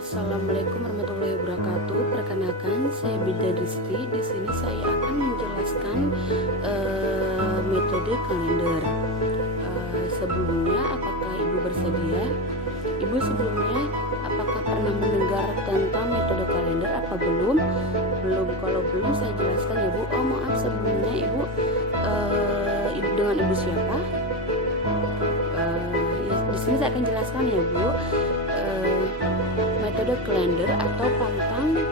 Assalamualaikum warahmatullahi wabarakatuh. Perkenalkan, saya Bida Rizky. Di sini saya akan menjelaskan metode kalender. Sebelumnya, apakah Ibu bersedia? Ibu sebelumnya, apakah pernah mendengar tentang metode kalender? Apa belum? Belum. Kalau belum, saya jelaskan ya Bu. Oh maaf, sebelumnya Ibu, dengan Ibu siapa? Ya, di sini saya akan jelaskan ya Bu. Metode kalender atau pantang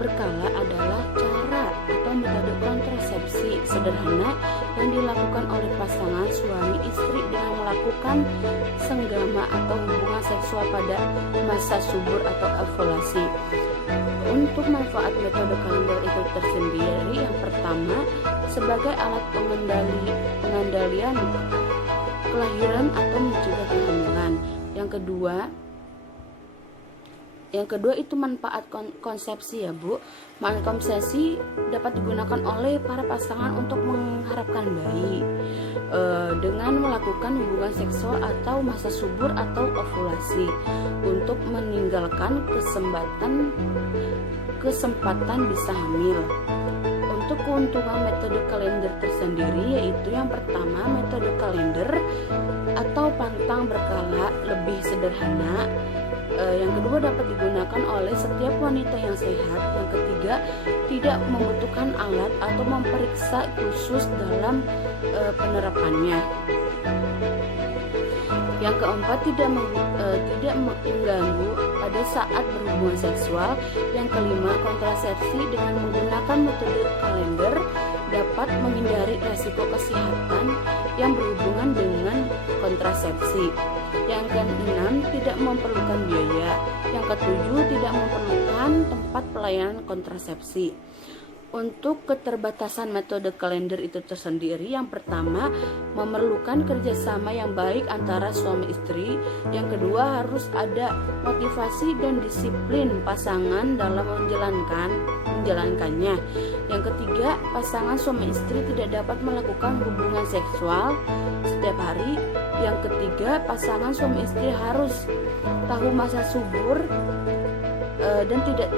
berkala adalah cara atau metode kontrasepsi sederhana yang dilakukan oleh pasangan suami istri dengan melakukan senggama atau hubungan seksual pada masa subur atau ovulasi. Untuk manfaat metode kalender itu tersendiri, yang pertama sebagai alat pengendalian kelahiran atau mencegah kehamilan. Yang kedua itu manfaat konsepsi ya Bu. Manfaat konsepsi dapat digunakan oleh para pasangan untuk mengharapkan bayi dengan melakukan hubungan seksual atau masa subur atau ovulasi untuk meninggalkan kesempatan bisa hamil. Untuk keuntungan metode kalender tersendiri yaitu yang pertama, metode kalender atau pantang berkala lebih sederhana. Yang kedua dapat digunakan oleh setiap wanita yang sehat. Yang ketiga tidak membutuhkan alat atau memeriksa khusus dalam penerapannya. Yang keempat tidak mengganggu pada saat berhubungan seksual. Yang kelima, kontrasepsi dengan menggunakan metode kalender dapat menghindari resiko kesehatan yang berhubungan dengan kontrasepsi. Yang keenam, tidak memerlukan biaya. Yang ketujuh, tidak memerlukan tempat pelayanan kontrasepsi. Untuk keterbatasan metode kalender itu tersendiri, yang pertama memerlukan kerjasama yang baik antara suami istri. Yang kedua harus ada motivasi dan disiplin pasangan dalam menjalankannya. Yang ketiga, pasangan suami istri tidak dapat melakukan hubungan seksual setiap hari. Yang ketiga, pasangan suami istri harus tahu masa subur dan tidak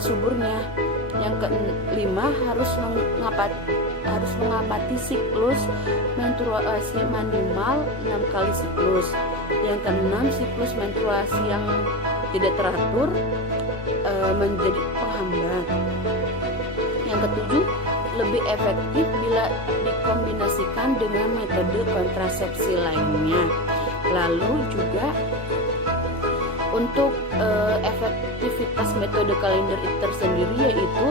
suburnya. Yang kelima, harus mengamati siklus menstruasi minimal 6 kali siklus. Yang keenam, siklus menstruasi yang tidak teratur menjadi penghambat. Yang ketujuh, lebih efektif bila dikombinasikan dengan metode kontrasepsi lainnya. Lalu juga untuk efektivitas metode kalender itu tersendiri yaitu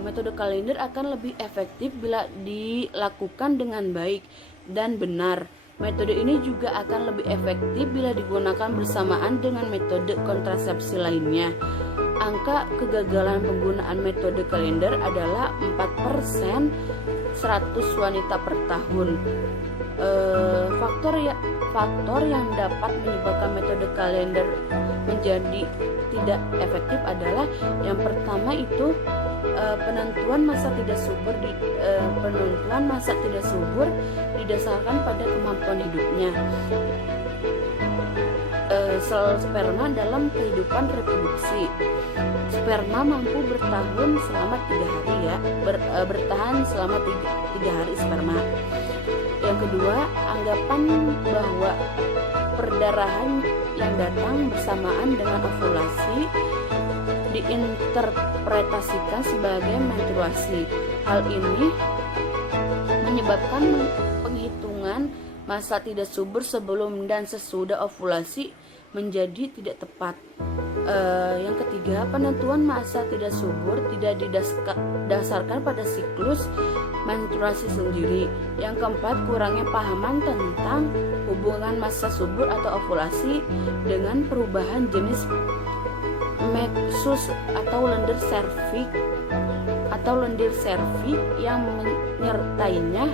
metode kalender akan lebih efektif bila dilakukan dengan baik dan benar. Metode ini juga akan lebih efektif bila digunakan bersamaan dengan metode kontrasepsi lainnya. Angka kegagalan penggunaan metode kalender adalah 4% 100 wanita per tahun. Faktor yang dapat menyebabkan metode kalender menjadi tidak efektif adalah yang pertama itu penentuan masa tidak subur didasarkan pada kemampuan hidupnya sel sperma dalam kehidupan reproduksi. Sperma mampu bertahan selama 3 hari ya, bertahan selama 3 hari sperma. Yang kedua, anggapan bahwa perdarahan yang datang bersamaan dengan ovulasi diinterpretasikan sebagai menstruasi. Hal ini menyebabkan penghitungan masa tidak subur sebelum dan sesudah ovulasi menjadi tidak tepat. Yang ketiga, penentuan masa tidak subur tidak didasarkan pada siklus menstruasi sendiri. Yang keempat, kurangnya pahaman tentang hubungan masa subur atau ovulasi dengan perubahan jenis meksus atau lendir serviks yang menyertainya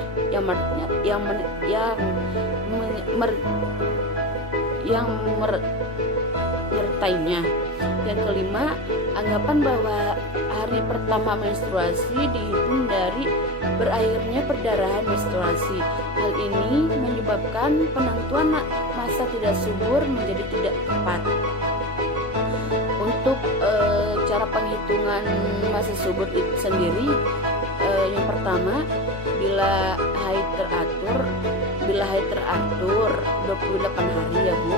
menyertainya. Yang kelima, anggapan bahwa hari pertama menstruasi dihitung dari berakhirnya perdarahan menstruasi. Hal ini menyebabkan penentuan masa masa tidak subur menjadi tidak tepat. Untuk cara penghitungan masa subur itu sendiri, yang pertama, bila haid teratur 28 hari ya Bu.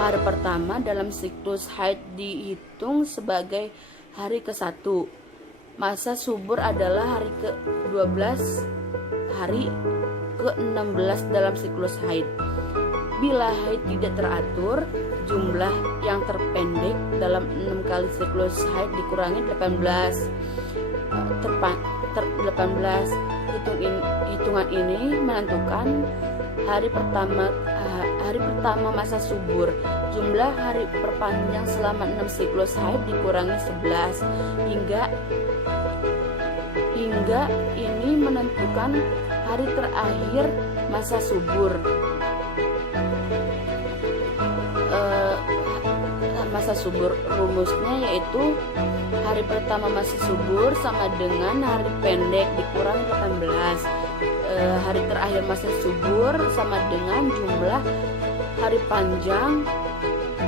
Hari pertama dalam siklus haid dihitung sebagai hari ke-1. Masa subur adalah hari ke-12, hari ke-16 dalam siklus haid. Bila haid tidak teratur, jumlah yang terpendek dalam 6 kali siklus haid dikurangi 18. Hitungan ini menentukan hari pertama masa subur. Jumlah hari perpanjang selama 6 siklus haid dikurangi 11 hingga ini menentukan hari terakhir masa subur. Masa subur rumusnya yaitu hari pertama masa subur sama dengan hari pendek dikurangi 18. Hari terakhir masa subur sama dengan jumlah hari panjang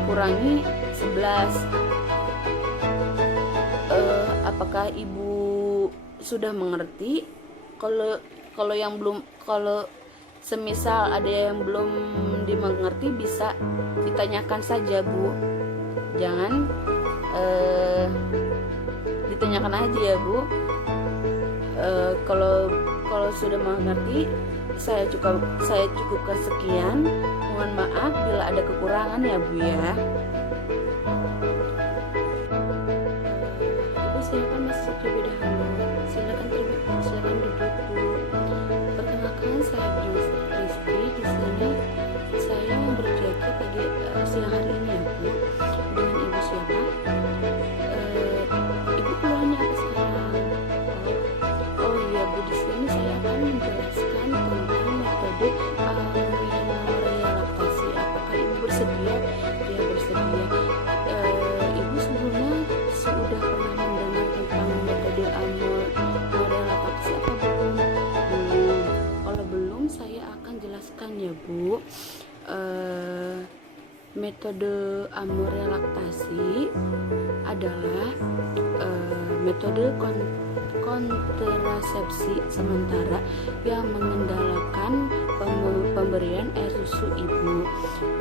kurangi 11. Apakah Ibu sudah mengerti? Kalau semisal ada yang belum dimengerti, bisa ditanyakan saja Bu. Jangan ditanyakan aja ya Bu. Kalau sudah mengerti, saya cukupkan sekian. Mohon maaf bila ada kekurangan ya Bu ya. Ibu silakan masuk terlebih dahulu. Silakan duduk Bu. Perkenalkan, saya Budi Rizky. Di sini saya yang berjaga pagi siang hari ini ya Bu. Dengan Ibu siapa? Ibu keluarnya apa sekarang? Oh iya Bu, di sini saya akan menjelaskan tentang metode aminorealaktasi. Apakah Ibu bersedia? Ya, bersedia. Ibu sebelumnya sudah pernah mendengar tentang metode aminorealaktasi apa belum? Belum. Kalau belum, saya akan jelaskan ya Bu. Metode amorelaktasi adalah metode kontrasepsi sementara yang mengendalikan pemberian air susu ibu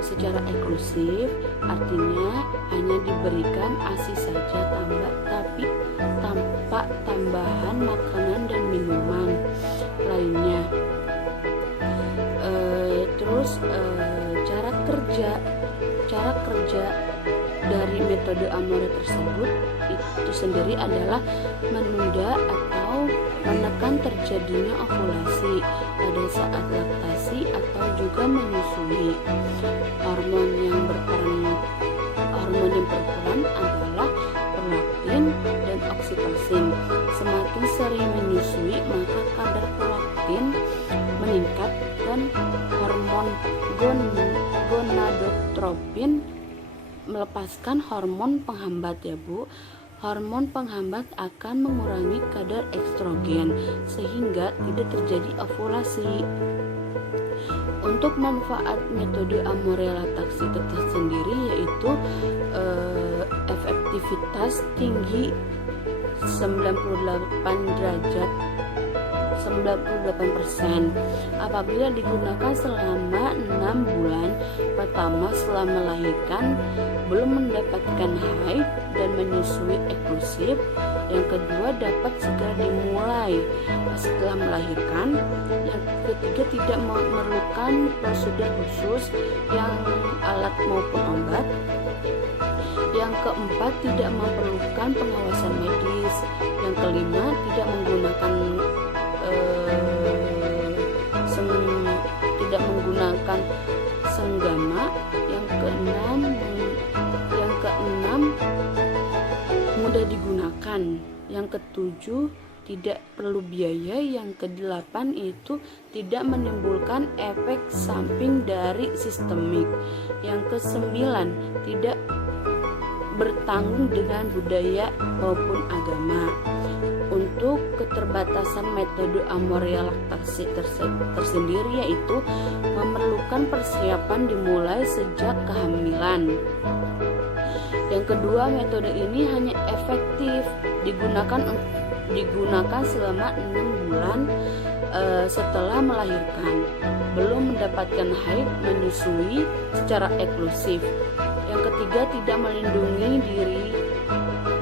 secara eksklusif, artinya hanya diberikan ASI saja tapi tanpa tambahan makanan dan minuman lainnya. Cara kerja dari metode Amore tersebut itu sendiri adalah menunda atau menekan terjadinya ovulasi pada saat laktasi atau juga menyusui. Hormon yang berperan adalah prolaktin dan oksitosin. Semakin sering menyusui, maka kadar prolaktin meningkat dan hormon gonadotropin melepaskan hormon penghambat ya Bu. Hormon penghambat akan mengurangi kadar estrogen sehingga tidak terjadi ovulasi. Untuk manfaat metode amorelaktasi tersendiri yaitu efektivitas tinggi 98% apabila digunakan selama 6 bulan pertama setelah melahirkan, belum mendapatkan haid dan menyusui eksklusif. Yang kedua, dapat segera dimulai setelah melahirkan. Yang ketiga, tidak memerlukan prosedur khusus yang alat maupun obat. Yang keempat, tidak memerlukan pengawasan medis. Yang kelima, tidak menggunakan senggama. Yang keenam mudah digunakan. Yang ketujuh, tidak perlu biaya. Yang kedelapan itu tidak menimbulkan efek samping dari sistemik. Yang kesembilan, tidak bertanggung dengan budaya maupun agama. untuk keterbatasan metode amoria laktasi tersendiri, yaitu memerlukan persiapan dimulai sejak kehamilan. Yang kedua, metode ini hanya efektif digunakan selama 6 bulan setelah melahirkan, belum mendapatkan haid, menyusui secara eksklusif. Yang ketiga, tidak melindungi diri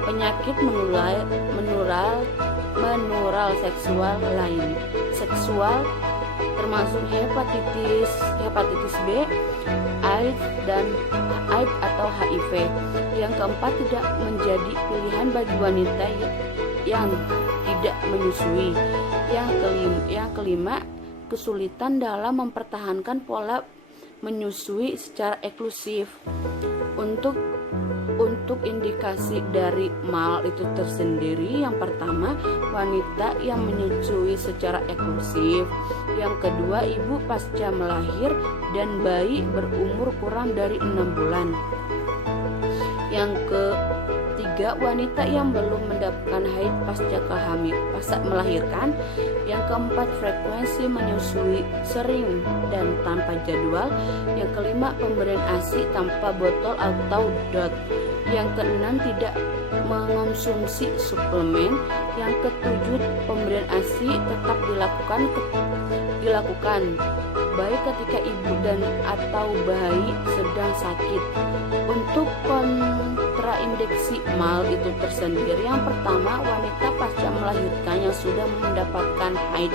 penyakit menural seksual termasuk hepatitis B, AIDS atau HIV. Yang keempat, tidak menjadi pilihan bagi wanita yang tidak menyusui. Yang kelima, kesulitan dalam mempertahankan pola menyusui secara eksklusif. Untuk indikasi dari MAL itu tersendiri, yang pertama, wanita yang menyusui secara eksklusif. Yang kedua, ibu pasca melahir dan bayi berumur kurang dari 6 bulan. Yang ketiga, wanita yang belum mendapatkan haid pasca melahirkan. Yang keempat, frekuensi menyusui sering dan tanpa jadwal. Yang kelima, pemberian ASI tanpa botol atau DOT. Yang keenam, tidak mengonsumsi suplemen. Yang ketujuh, pemberian ASI tetap dilakukan baik ketika ibu dan atau bayi sedang sakit. Untuk kontraindiksi MAL itu tersendiri, yang pertama, wanita pasca melahirkan yang sudah mendapatkan haid.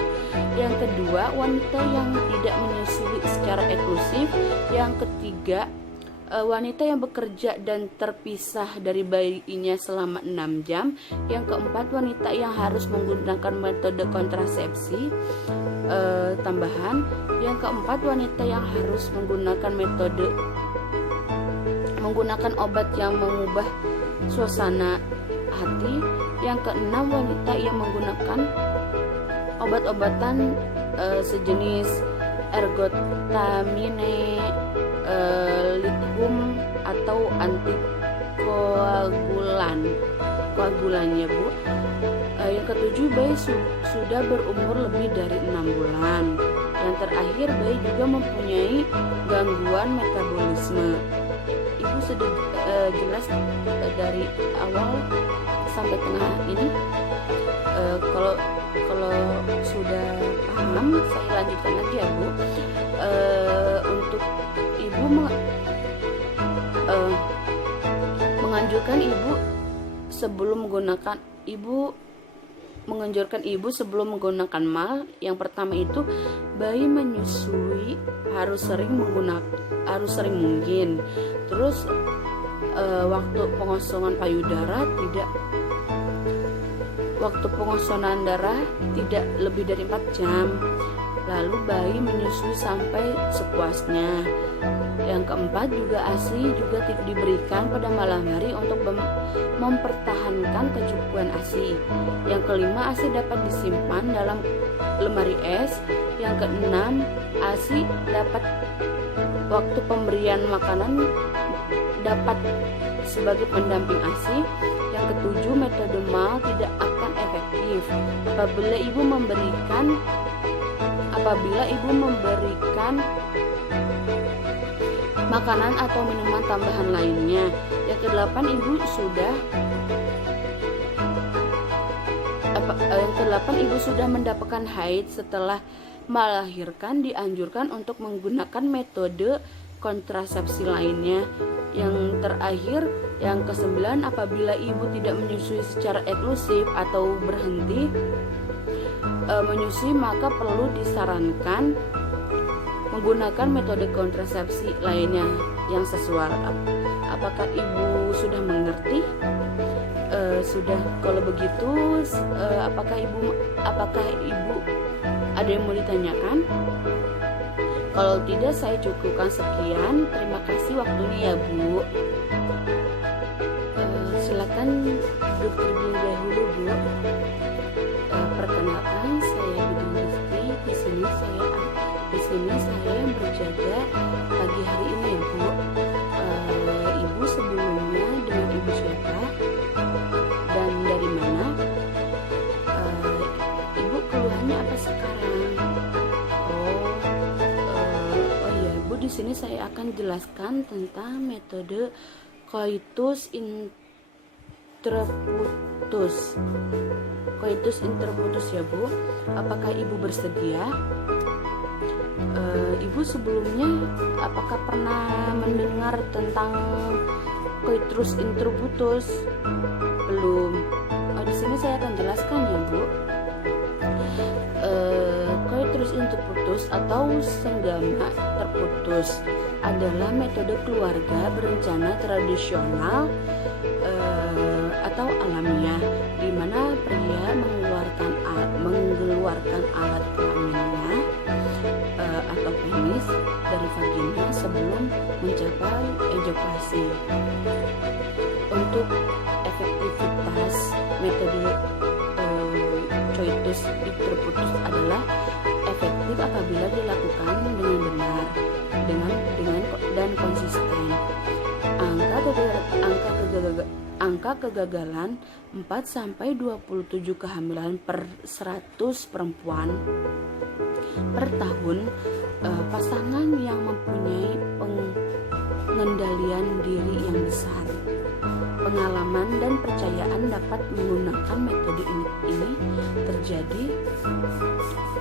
Yang kedua, wanita yang tidak menyusui secara eksklusif. Yang ketiga, wanita yang bekerja dan terpisah dari bayinya selama 6 jam. Yang keempat, wanita yang harus menggunakan metode kontrasepsi tambahan. Yang keempat, wanita yang harus menggunakan obat yang mengubah suasana hati. Yang keenam, wanita yang menggunakan obat-obatan sejenis ergotamine, lithium atau antikoagulan ya Bu. Yang ketujuh, bayi sudah berumur lebih dari 6 bulan. Yang terakhir, bayi juga mempunyai gangguan metabolisme. Ibu sudah jelas dari awal sampai tengah ini. Kalau sudah paham, saya lanjutkan lagi ya Bu. Untuk ibu menganjurkan ibu sebelum menggunakan MAL. Yang pertama itu, bayi menyusui harus sering mungkin. Terus waktu pengosongan darah tidak lebih dari 4 jam. Lalu bayi menyusui sampai sepuasnya. Yang keempat, juga ASI juga diberikan pada malam hari untuk mempertahankan kecukupan ASI. Yang kelima, ASI dapat disimpan dalam lemari es. Yang keenam, ASI dapat waktu pemberian makanan dapat sebagai pendamping ASI. Yang ketujuh, metode MAL tidak akan efektif apabila ibu memberikan makanan atau minuman tambahan lainnya. Yang kedelapan, ibu sudah mendapatkan haid setelah melahirkan, dianjurkan untuk menggunakan metode kontrasepsi lainnya. Yang terakhir, yang kesembilan, apabila ibu tidak menyusui secara eksklusif atau berhenti menyusui, maka perlu disarankan menggunakan metode kontrasepsi lainnya yang sesuai. Apakah ibu sudah mengerti? Sudah. Kalau begitu, apakah ibu ada yang mau ditanyakan? Kalau tidak, saya cukupkan sekian. Terima kasih waktunya ya Bu. Silakan duduk terlebih dahulu Bu. Perkenalkan, saya Bidang Rizky. Di sini saya yang berjaga pagi hari ini ya Bu. Ibu sebelumnya dengan ibu siapa dan dari mana? menjelaskan tentang metode coitus interruptus. Coitus interruptus ya Bu. Apakah Ibu bersedia? Ibu sebelumnya apakah pernah mendengar tentang coitus interruptus? Belum. Di sini saya akan jelaskan ya Bu. Coitus interruptus atau senggama terputus adalah metode keluarga berencana tradisional atau alamiah, di mana pria mengeluarkan alat kelaminnya atau penis dari vagina sebelum mencapai ejakulasi. Untuk efektivitas metode coitus interruptus adalah efektif apabila dilakukan dengan benar, dan konsisten. Angka kegagalan 4-27 kehamilan per 100 perempuan per tahun. Pasangan yang mempunyai pengendalian diri yang besar, pengalaman dan percayaan dapat menggunakan metode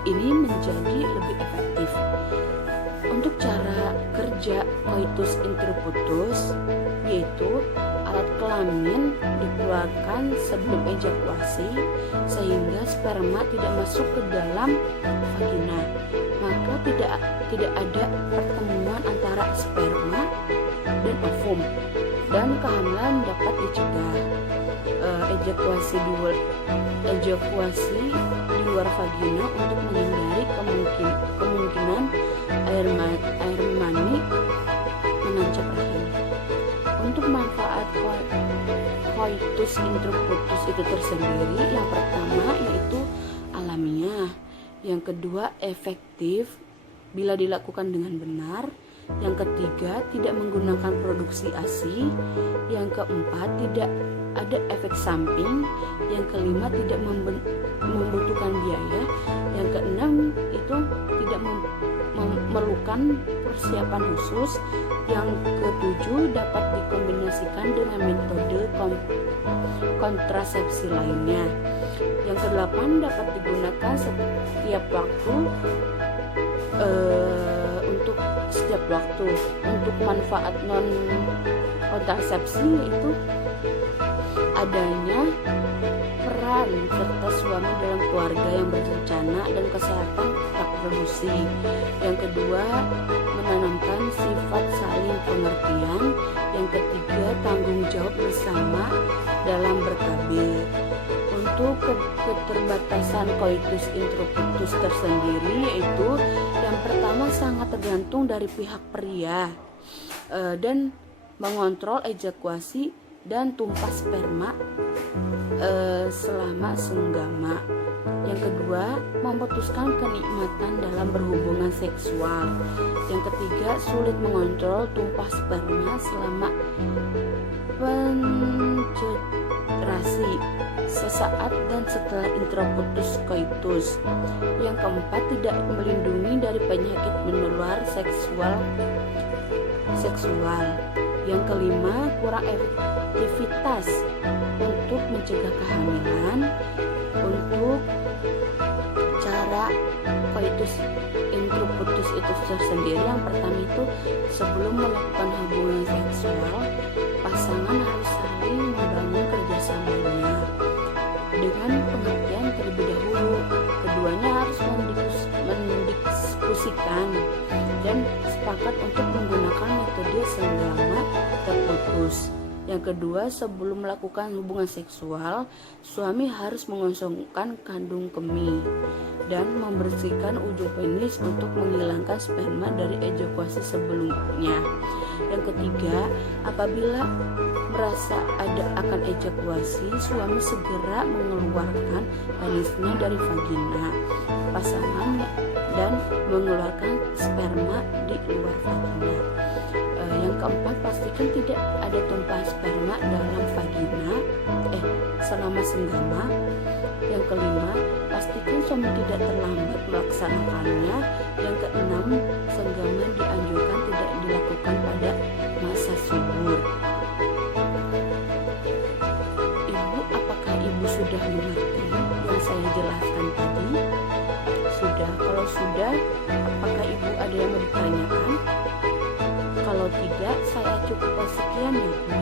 ini menjadi lebih efektif. Untuk cara kerja coitus interruptus, yaitu alat kelamin dikeluarkan sebelum ejakulasi sehingga sperma tidak masuk ke dalam vagina, maka tidak ada pertemuan antara sperma dan ovum, dan kehamilan dapat dicegah. Ejakulasi di luar vagina untuk menghindari kemungkinan air mani menancap rahim. Untuk manfaat coitus interruptus itu tersendiri, yang pertama yaitu alamiah, yang kedua efektif bila dilakukan dengan benar, yang ketiga tidak menggunakan produksi ASI, yang keempat tidak ada efek samping, yang kelima tidak membutuhkan biaya, yang keenam itu tidak memerlukan persiapan khusus, yang ketujuh dapat dikombinasikan dengan metode kontrasepsi lainnya, yang kedelapan dapat digunakan setiap waktu. Untuk manfaat non kontrasepsi yaitu adanya peran serta suami dalam keluarga yang berencana dan kesehatan reproduksi. Yang kedua, menanamkan sifat saling pengertian. Yang ketiga, tanggung jawab bersama dalam ber-KB. Untuk keterbatasan coitus interruptus tersendiri, yaitu yang pertama sangat tergantung dari pihak pria dan mengontrol ejakulasi dan tumpah sperma selama senggama. Yang kedua, memutuskan kenikmatan dalam berhubungan seksual. Yang ketiga, sulit mengontrol tumpah sperma selama penetrasi sesaat dan setelah interruptus coitus. Yang keempat, tidak melindungi dari penyakit menular seksual. Yang kelima, kurang efektivitas untuk mencegah kehamilan. Untuk cara coitus interruptus itu tersendiri, yang pertama itu sebelum melakukan hubungan seksual, pasangan harus saling membangun kerjasamanya dengan pengertian terlebih dahulu. Keduanya harus mendiskusikan dan sepakat untuk menggunakan metode senggama terputus. Yang kedua, sebelum melakukan hubungan seksual, suami harus mengosongkan kandung kemih dan membersihkan ujung penis untuk menghilangkan sperma dari ejakulasi sebelumnya. Yang ketiga, apabila merasa ada akan ejakulasi, suami segera mengeluarkan penisnya dari vagina pasangan dan mengeluarkan sperma di luar vagina. Yang keempat, pastikan tidak ada tumpahan sperma dalam vagina selama senggama. Yang kelima, pastikan suami tidak terlambat melaksanakannya. Yang keenam, senggama dianjurkan tidak dilakukan pada masa subur. Ibu, apakah ibu sudah mengerti yang saya jelaskan tadi? Sudah. Kalau sudah, apakah ibu ada yang mau ditanyakan? Kalau tidak, saya cukupkan sekian ya Bu.